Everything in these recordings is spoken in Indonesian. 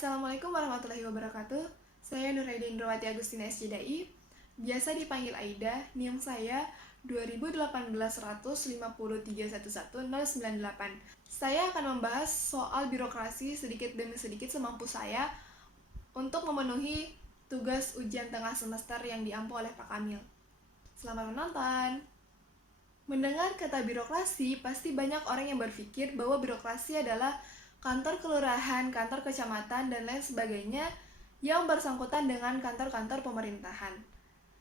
Assalamualaikum warahmatullahi wabarakatuh. Saya Nuraidin Indrawati Agustina SJDI, biasa dipanggil Aida. NIM saya 2018-150-311-098. Saya akan membahas soal birokrasi sedikit demi sedikit semampu saya untuk memenuhi tugas ujian tengah semester yang diampu oleh Pak Kamil. Selamat menonton. Mendengar kata birokrasi, pasti banyak orang yang berpikir bahwa birokrasi adalah kantor kelurahan, kantor kecamatan, dan lain sebagainya yang bersangkutan dengan kantor-kantor pemerintahan.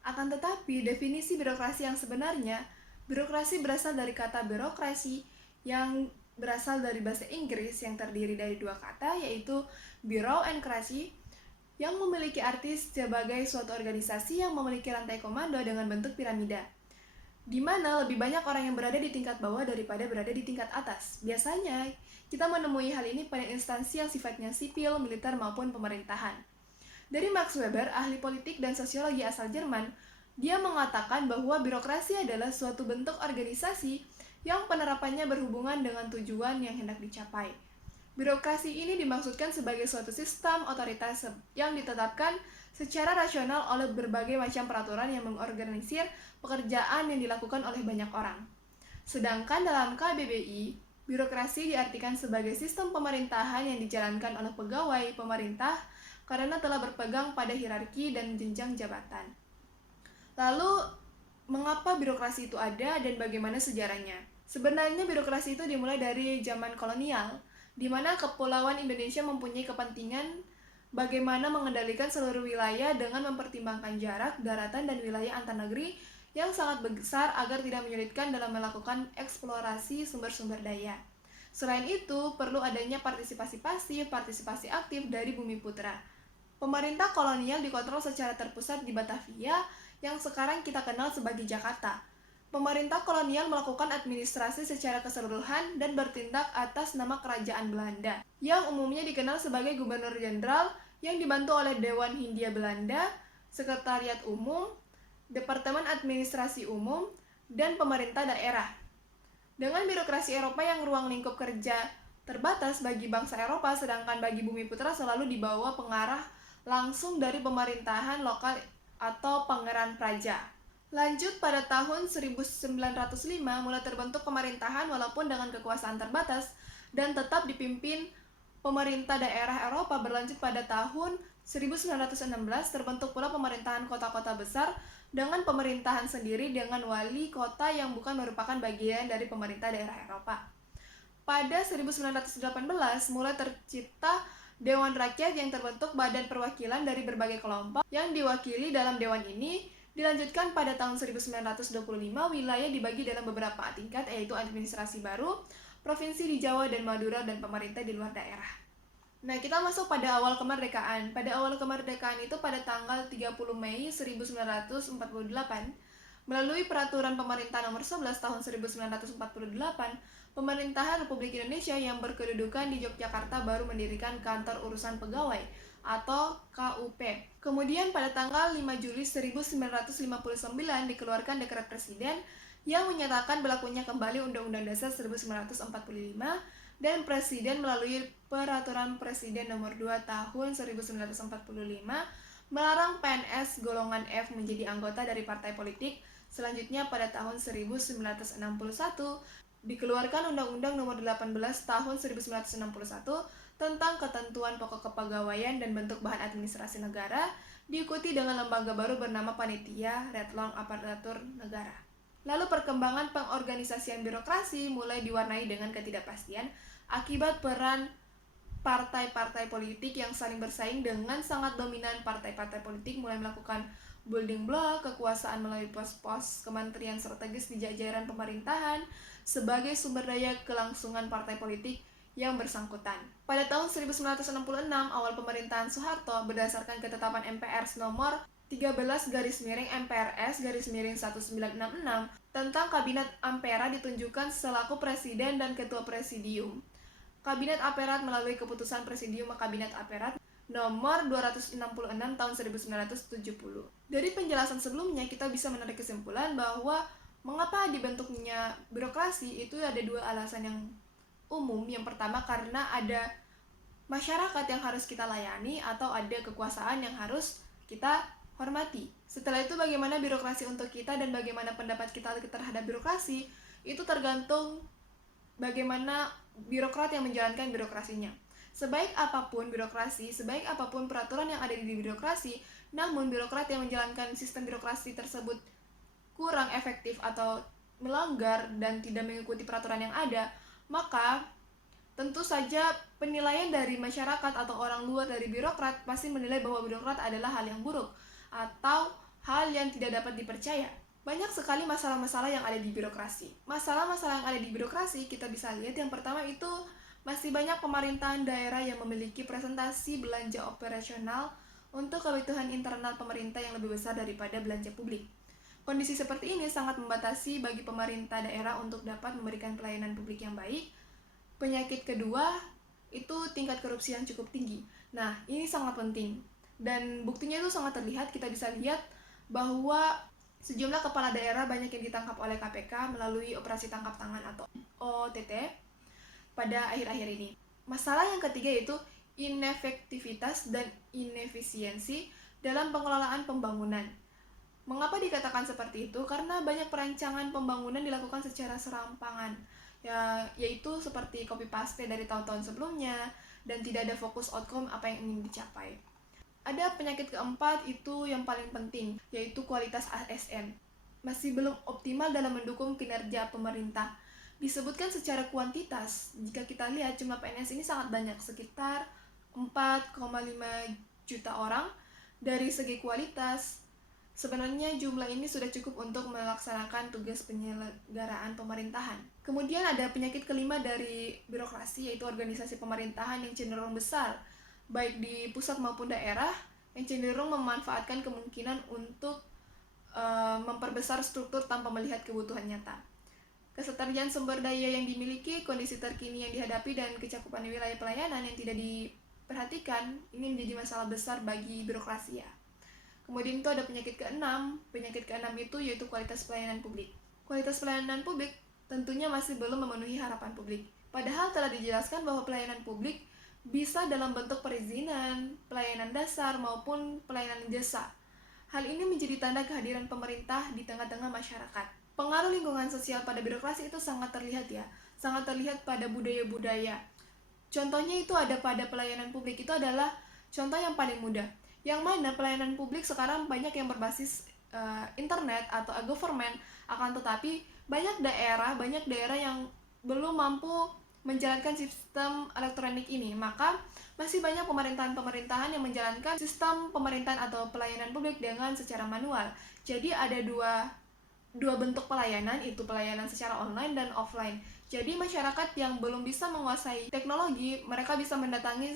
Akan tetapi, definisi birokrasi yang sebenarnya, birokrasi berasal dari kata birokrasi yang berasal dari bahasa Inggris yang terdiri dari dua kata, yaitu bureau and cracy, yang memiliki arti sebagai suatu organisasi yang memiliki rantai komando dengan bentuk piramida, di mana lebih banyak orang yang berada di tingkat bawah daripada berada di tingkat atas. Biasanya, kita menemui hal ini pada instansi yang sifatnya sipil, militer, maupun pemerintahan. Dari Max Weber, ahli politik dan sosiologi asal Jerman, dia mengatakan bahwa birokrasi adalah suatu bentuk organisasi yang penerapannya berhubungan dengan tujuan yang hendak dicapai. Birokrasi ini dimaksudkan sebagai suatu sistem otoritas yang ditetapkan secara rasional oleh berbagai macam peraturan yang mengorganisir pekerjaan yang dilakukan oleh banyak orang. Sedangkan dalam KBBI, birokrasi diartikan sebagai sistem pemerintahan yang dijalankan oleh pegawai pemerintah karena telah berpegang pada hierarki dan jenjang jabatan. Lalu, mengapa birokrasi itu ada dan bagaimana sejarahnya? Sebenarnya birokrasi itu dimulai dari zaman kolonial, di mana Kepulauan Indonesia mempunyai kepentingan bagaimana mengendalikan seluruh wilayah dengan mempertimbangkan jarak, daratan, dan wilayah antar negeri yang sangat besar agar tidak menyulitkan dalam melakukan eksplorasi sumber-sumber daya. Selain itu, perlu adanya partisipasi pasif, partisipasi aktif dari bumi putra. Pemerintah kolonial dikontrol secara terpusat di Batavia yang sekarang kita kenal sebagai Jakarta. Pemerintah kolonial melakukan administrasi secara keseluruhan dan bertindak atas nama Kerajaan Belanda, yang umumnya dikenal sebagai Gubernur Jenderal yang dibantu oleh Dewan Hindia Belanda, Sekretariat Umum, Departemen Administrasi Umum, dan pemerintah daerah. Dengan birokrasi Eropa yang ruang lingkup kerja terbatas bagi bangsa Eropa, sedangkan bagi bumi putra selalu dibawa pengarah langsung dari pemerintahan lokal atau pangeran praja. Lanjut, pada tahun 1905 mulai terbentuk pemerintahan walaupun dengan kekuasaan terbatas dan tetap dipimpin pemerintah daerah Eropa. Berlanjut pada tahun 1916 terbentuk pula pemerintahan kota-kota besar dengan pemerintahan sendiri dengan wali kota yang bukan merupakan bagian dari pemerintah daerah Eropa. Pada 1918 mulai tercipta Dewan Rakyat yang terbentuk badan perwakilan dari berbagai kelompok yang diwakili dalam dewan ini. Dilanjutkan pada tahun 1925, wilayah dibagi dalam beberapa tingkat, yaitu administrasi baru, provinsi di Jawa dan Madura, dan pemerintah di luar daerah. Nah, kita masuk pada awal kemerdekaan. Pada awal kemerdekaan itu pada tanggal 30 Mei 1948, melalui Peraturan Pemerintah Nomor 11 Tahun 1948, Pemerintahan Republik Indonesia yang berkedudukan di Yogyakarta baru mendirikan Kantor Urusan Pegawai atau KUP. Kemudian pada tanggal 5 Juli 1959 dikeluarkan Dekret Presiden yang menyatakan berlakunya kembali Undang-Undang Dasar 1945 dan Presiden melalui Peraturan Presiden Nomor 2 Tahun 1945 melarang PNS golongan F menjadi anggota dari partai politik. Selanjutnya pada tahun 1961 dikeluarkan Undang-Undang Nomor 18 Tahun 1961 tentang ketentuan pokok kepegawaian dan bentuk bahan administrasi negara, diikuti dengan lembaga baru bernama Panitia Redlong Aparatur Negara. Lalu perkembangan pengorganisasian birokrasi mulai diwarnai dengan ketidakpastian akibat peran partai-partai politik yang saling bersaing dengan sangat dominan. Partai-partai politik mulai melakukan building block kekuasaan melalui pos-pos kementerian strategis di jajaran pemerintahan sebagai sumber daya kelangsungan partai politik yang bersangkutan. Pada tahun 1966, awal pemerintahan Soeharto berdasarkan ketetapan MPR nomor 13/MPRS/1966 tentang Kabinet Ampera ditunjukkan selaku presiden dan ketua presidium. Kabinet Aperat melalui keputusan Presidium Kabinet Aperat nomor 266 tahun 1970. Dari penjelasan sebelumnya kita bisa menarik kesimpulan bahwa mengapa dibentuknya birokrasi itu ada dua alasan yang umum. Yang pertama karena ada masyarakat yang harus kita layani atau ada kekuasaan yang harus kita hormati. Setelah itu bagaimana birokrasi untuk kita dan bagaimana pendapat kita terhadap birokrasi, itu tergantung bagaimana birokrat yang menjalankan birokrasinya. Sebaik apapun birokrasi, sebaik apapun peraturan yang ada di birokrasi, namun birokrat yang menjalankan sistem birokrasi tersebut kurang efektif atau melanggar dan tidak mengikuti peraturan yang ada, maka tentu saja penilaian dari masyarakat atau orang luar dari birokrat pasti menilai bahwa birokrat adalah hal yang buruk atau hal yang tidak dapat dipercaya. Banyak sekali masalah-masalah yang ada di birokrasi. Masalah-masalah yang ada di birokrasi kita bisa lihat yang pertama itu masih banyak pemerintahan daerah yang memiliki presentasi belanja operasional untuk kebutuhan internal pemerintah yang lebih besar daripada belanja publik. Kondisi seperti ini sangat membatasi bagi pemerintah daerah untuk dapat memberikan pelayanan publik yang baik. Penyakit kedua itu tingkat korupsi yang cukup tinggi. Nah, ini sangat penting. Dan buktinya itu sangat terlihat, kita bisa lihat bahwa sejumlah kepala daerah banyak yang ditangkap oleh KPK melalui operasi tangkap tangan atau OTT pada akhir-akhir ini. Masalah yang ketiga yaitu inefektivitas dan inefisiensi dalam pengelolaan pembangunan. Mengapa dikatakan seperti itu? Karena banyak perancangan pembangunan dilakukan secara serampangan, yaitu seperti copy paste dari tahun-tahun sebelumnya dan tidak ada fokus outcome apa yang ingin dicapai. Ada penyakit keempat itu yang paling penting, yaitu kualitas ASN. Masih belum optimal dalam mendukung kinerja pemerintah. Disebutkan secara kuantitas, jika kita lihat jumlah PNS ini sangat banyak, sekitar 4,5 juta orang. Dari segi kualitas, sebenarnya jumlah ini sudah cukup untuk melaksanakan tugas penyelenggaraan pemerintahan. Kemudian ada penyakit kelima dari birokrasi, yaitu organisasi pemerintahan yang cenderung besar, baik di pusat maupun daerah, yang cenderung memanfaatkan kemungkinan untuk memperbesar struktur tanpa melihat kebutuhan nyata. Ketersediaan sumber daya yang dimiliki, kondisi terkini yang dihadapi, dan kecakupan wilayah pelayanan yang tidak diperhatikan, ini menjadi masalah besar bagi birokrasi ya. Kemudian itu ada penyakit keenam. Penyakit keenam itu yaitu kualitas pelayanan publik. Kualitas pelayanan publik tentunya masih belum memenuhi harapan publik. Padahal telah dijelaskan bahwa pelayanan publik bisa dalam bentuk perizinan, pelayanan dasar, maupun pelayanan jasa. Hal ini menjadi tanda kehadiran pemerintah di tengah-tengah masyarakat. Pengaruh lingkungan sosial pada birokrasi itu sangat terlihat ya, sangat terlihat pada budaya-budaya. Contohnya itu ada pada pelayanan publik, itu adalah contoh yang paling mudah. Yang mana pelayanan publik sekarang banyak yang berbasis internet atau e-government, akan tetapi banyak daerah yang belum mampu menjalankan sistem elektronik ini. Maka masih banyak pemerintahan-pemerintahan yang menjalankan sistem pemerintahan atau pelayanan publik dengan secara manual. Jadi ada dua bentuk pelayanan, itu pelayanan secara online dan offline. Jadi masyarakat yang belum bisa menguasai teknologi, mereka bisa mendatangi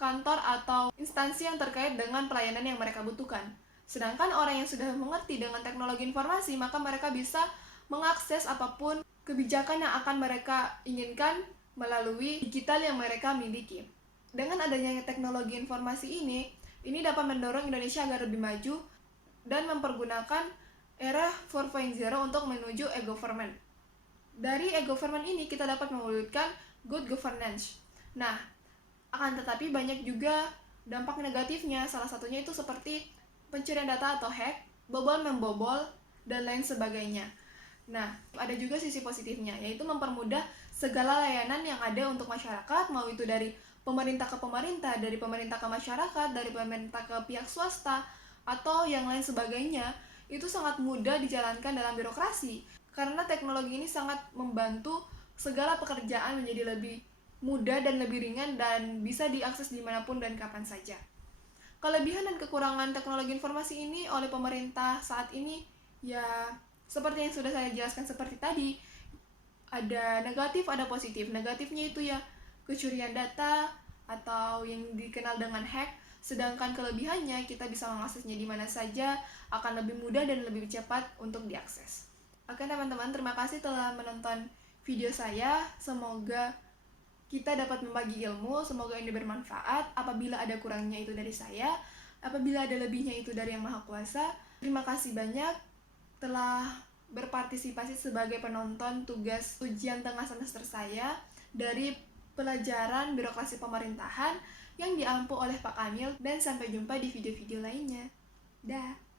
kantor atau instansi yang terkait dengan pelayanan yang mereka butuhkan. Sedangkan orang yang sudah mengerti dengan teknologi informasi, maka mereka bisa mengakses apapun kebijakan yang akan mereka inginkan melalui digital yang mereka miliki. Dengan adanya teknologi informasi ini dapat mendorong Indonesia agar lebih maju dan mempergunakan era 4.0 untuk menuju e-government. Dari e-government ini kita dapat mewujudkan good governance. Nah, akan tetapi banyak juga dampak negatifnya, salah satunya itu seperti pencurian data atau hack, bobol-membobol, dan lain sebagainya. Nah, ada juga sisi positifnya, yaitu mempermudah segala layanan yang ada untuk masyarakat, mau itu dari pemerintah ke pemerintah, dari pemerintah ke masyarakat, dari pemerintah ke pihak swasta, atau yang lain sebagainya, itu sangat mudah dijalankan dalam birokrasi. Karena teknologi ini sangat membantu segala pekerjaan menjadi lebih mudah dan lebih ringan dan bisa diakses dimanapun dan kapan saja. Kelebihan dan kekurangan teknologi informasi ini oleh pemerintah saat ini ya seperti yang sudah saya jelaskan seperti tadi, ada negatif, ada positif. Negatifnya itu ya kecurian data atau yang dikenal dengan hack, sedangkan kelebihannya kita bisa mengaksesnya di mana saja, akan lebih mudah dan lebih cepat untuk diakses. Oke teman-teman, terima kasih telah menonton video saya. Semoga kita dapat membagi ilmu, semoga ini bermanfaat. Apabila ada kurangnya itu dari saya, apabila ada lebihnya itu dari Yang Maha Kuasa. Terima kasih banyak telah berpartisipasi sebagai penonton tugas ujian tengah semester saya dari pelajaran birokrasi pemerintahan yang diampu oleh Pak Kamil, dan sampai jumpa di video-video lainnya. Dah.